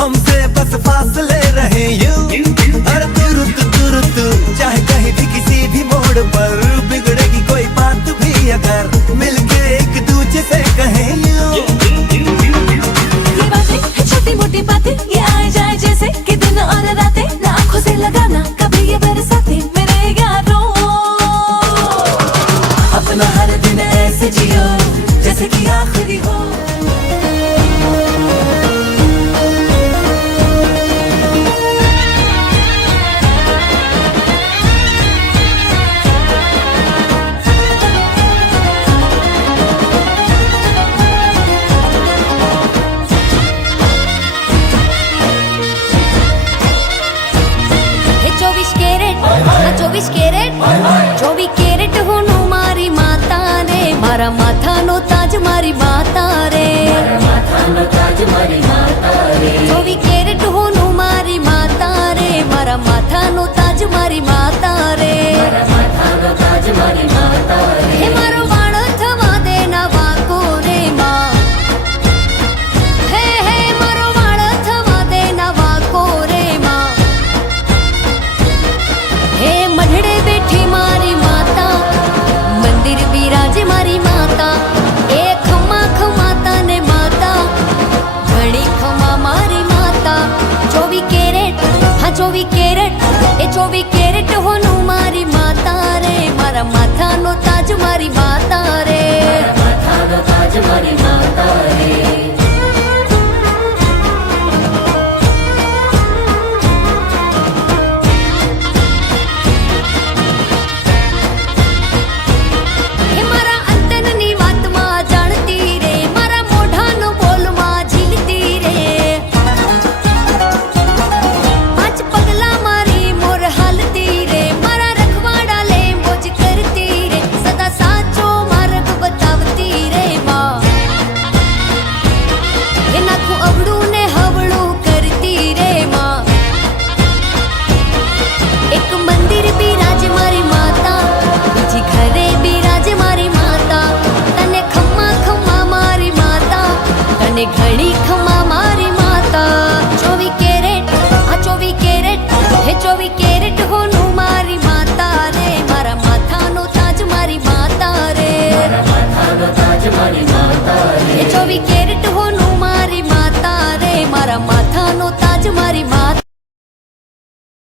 हमसे बस फासले रहे यूं हर तुरंत चाहे कहीं भी किसी भी मोड़ पर बिगड़ेगी कोई बात भी अगर मिलके एक दूजे से कहें यूं। ये बातें छोटी मोटी बातें ये आए जाए जैसे कि दिन और रातें ना आंखों से लगाना कभी ये बरसाते मेरे यारों। अपना हर दिन ऐसे जियो जैसे कि आखिरी हो। ચોવીસ કેરેટ હોનું મારી માતા રે મારા માથાનો તાજ મારી માતા રે 24 કેરેટ હોનું મારી માતા રે મારા માથાનો તાજ મારી માતા રે હે મારો વાળ થવા દે ના વાકો રે માં હે હે મારો વાળ થવા દે ના વાકો રે માં હે મઢડે બેઠી મારી માતા મંદિર બિરાજે મારી માતા એ ખમા ખમાતા ને માતા ઘણી ખમા મારી માતા 24 કેરેટ હા 24 કેરેટ એ 24 કેરેટ હોનું મારી માતા રે મારા માથાનો તાજ મારી માતા રે ઘણી ખમા મારી માતા 24 કેરેટ આ 24 કેરેટ હે 24 કેરેટ હોનું મારી માતા રે મારા માથાનો તાજ મારી માતા રે હે 24 કેરેટ હોનું મારી માતા રે મારા માથાનો તાજ મારી માતા